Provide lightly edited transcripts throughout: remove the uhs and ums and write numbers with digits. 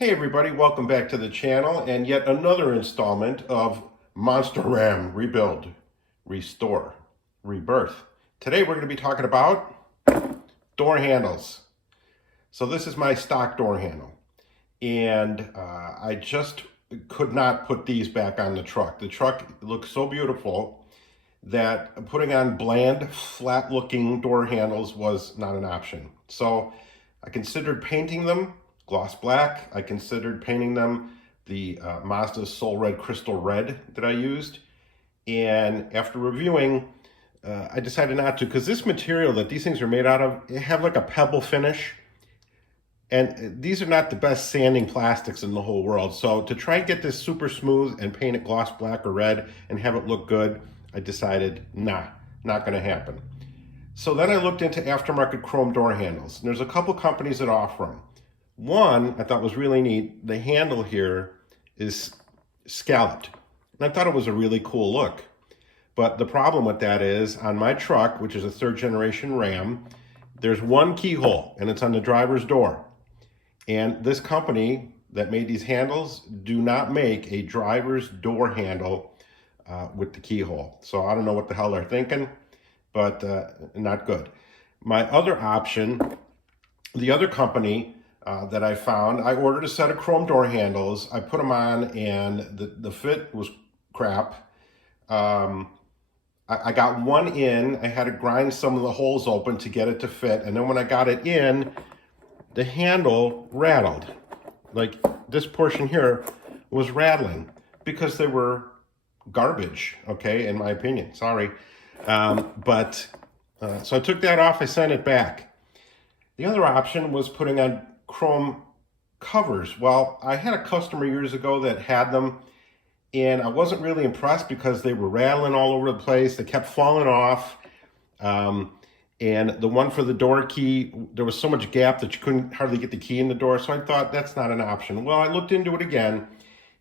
Hey everybody, welcome back to the channel and yet another installment of Monster Ram Rebuild, Restore, Rebirth. Today we're going to be talking about door handles. So this is my stock door handle and I just could not put these back on the truck. The truck looks so beautiful that putting on bland, flat looking door handles was not an option. So I considered painting them gloss black. I considered painting them the Mazda Soul Red Crystal Red that I used. And after reviewing, I decided not to, because this material that these things are made out of, it have like a pebble finish. And these are not the best sanding plastics in the whole world. So to try and get this super smooth and paint it gloss black or red and have it look good, I decided, nah, not gonna happen. So then I looked into aftermarket chrome door handles. And there's a couple companies that offer them. One I thought was really neat. The handle here is scalloped. And I thought it was a really cool look. But the problem with that is on my truck, which is a third generation Ram, there's one keyhole and it's on the driver's door. And this company that made these handles do not make a driver's door handle with the keyhole. So I don't know what the hell they're thinking, but not good. My other option, the other company that I found, I ordered a set of chrome door handles. I put them on and the fit was crap. I got one in. I had to grind some of the holes open to get it to fit. And then when I got it in, the handle rattled. Like this portion here was rattling because they were garbage, okay, in my opinion. Sorry. So I took that off. I sent it back. The other option was putting on chrome covers. Well, I had a customer years ago that had them and I wasn't really impressed because they were rattling all over the place. They kept falling off. And the one for the door key, there was so much gap that you couldn't hardly get the key in the door. So I thought that's not an option. Well, I looked into it again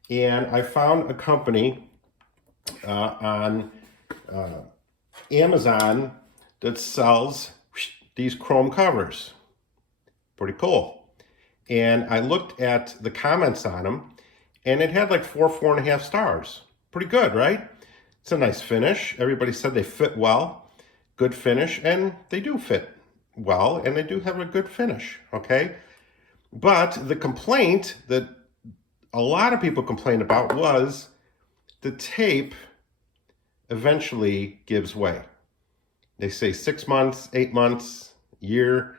and I found a company on Amazon that sells these chrome covers. Pretty cool. And I looked at the comments on them and it had like 4.5 stars. Pretty good, right? It's a nice finish. Everybody said they fit well, good finish, and they do fit well, and they do have a good finish, okay? But the complaint that a lot of people complained about was the tape eventually gives way. They say 6 months, 8 months, year,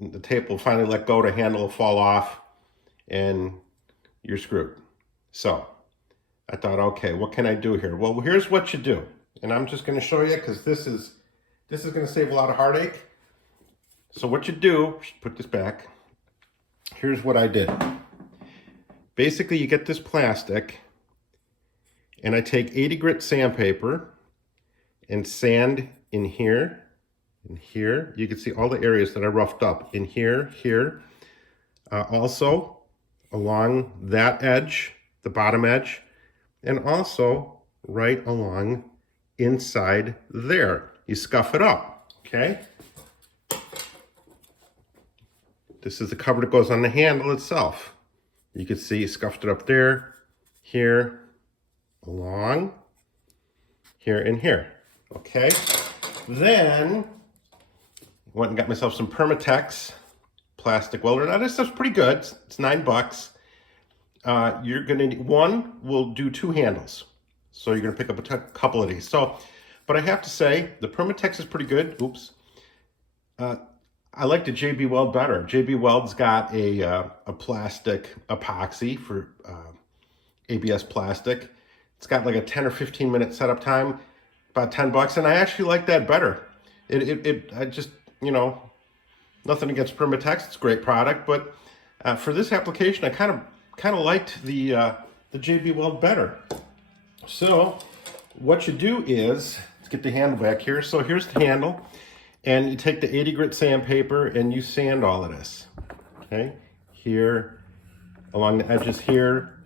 the tape will finally let go, the handle will fall off, and you're screwed. So I thought, okay, what can I do here? Well, here's what you do. And I'm just going to show you because this is going to save a lot of heartache. So what you do, put this back. Here's what I did. Basically, you get this plastic, and I take 80 grit sandpaper and sand in here. In here, you can see all the areas that I roughed up. In here, here. Also, along that edge, the bottom edge, and also right along inside there. You scuff it up, okay? This is the cover that goes on the handle itself. You can see you scuffed it up there, here, along, here, and here, okay? Then went and got myself some Permatex plastic welder. Now this stuff's pretty good. It's $9. You're gonna need, one will do 2 handles. So you're gonna pick up a couple of these. So, but I have to say, the Permatex is pretty good. Oops. I like the JB Weld better. JB Weld's got a plastic epoxy for ABS plastic. It's got like a 10 or 15 minute setup time, about $10, and I actually like that better. I just, you know, nothing against Permatex, it's a great product, but for this application, I kind of liked the JB Weld better. So what you do is, let's get the handle back here. So here's the handle, and you take the 80 grit sandpaper and you sand all of this, okay? Here, along the edges here,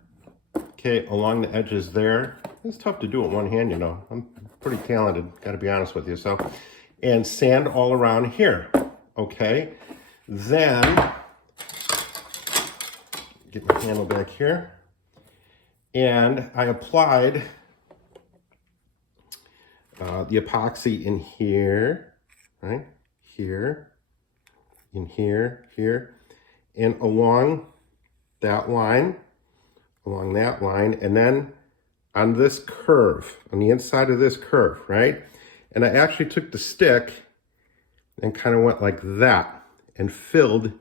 okay, along the edges there. It's tough to do with one hand, you know. I'm pretty talented, gotta be honest with you. So, and sand all around here, okay? Then get my handle back here. And I applied the epoxy in here, right? Here, in here, here, and along that line, and then on this curve, on the inside of this curve, right? And I actually took the stick and kind of went like that and filled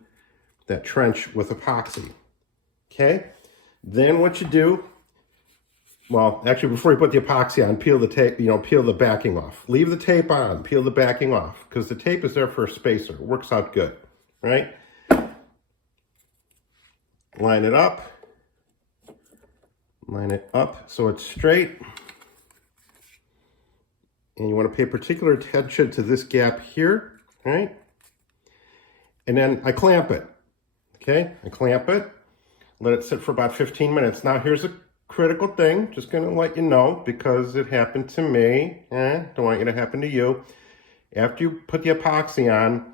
that trench with epoxy, okay? Then what you do, well, actually before you put the epoxy on, peel the tape, peel the backing off. Leave the tape on, peel the backing off, because the tape is there for a spacer. It works out good, right? Line it up so it's straight. And you want to pay particular attention to this gap here, right? And then I clamp it, okay? I clamp it, let it sit for about 15 minutes. Now here's a critical thing, just gonna let you know because it happened to me. Don't want it to happen to you. After you put the epoxy on,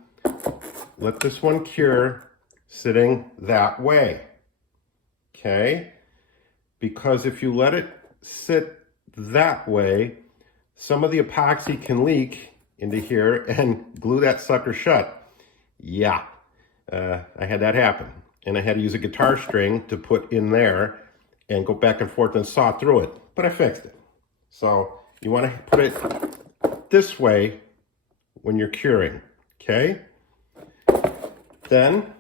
let this one cure sitting that way, okay? Because if you let it sit that way, some of the epoxy can leak into here and glue that sucker shut. Yeah, I had that happen. And I had to use a guitar string to put in there and go back and forth and saw through it. But I fixed it. So you want to put it this way when you're curing, okay? Then,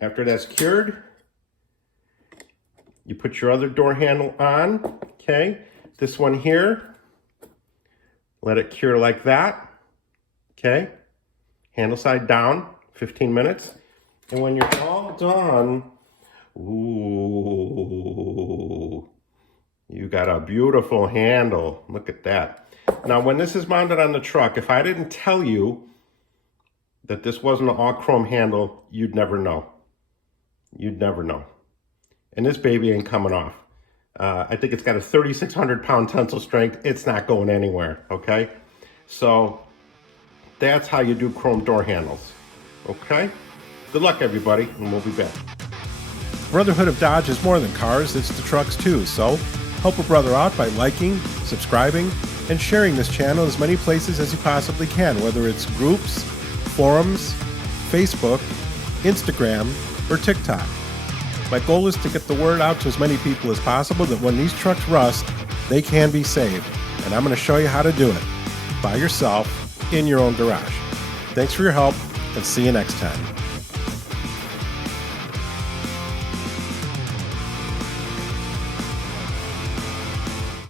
after that's cured, you put your other door handle on, okay? This one here, let it cure like that, okay? Handle side down, 15 minutes. And when you're all done, ooh, you got a beautiful handle. Look at that. Now, when this is mounted on the truck, if I didn't tell you that this wasn't an all chrome handle, you'd never know. You'd never know. And this baby ain't coming off. I think it's got a 3,600 pound tensile strength. It's not going anywhere, okay? So that's how you do chrome door handles, okay? Good luck, everybody, and we'll be back. Brotherhood of Dodge is more than cars, it's the trucks too, so help a brother out by liking, subscribing, and sharing this channel as many places as you possibly can, whether it's groups, forums, Facebook, Instagram, or TikTok. My goal is to get the word out to as many people as possible that when these trucks rust, they can be saved. And I'm going to show you how to do it by yourself in your own garage. Thanks for your help, and see you next time.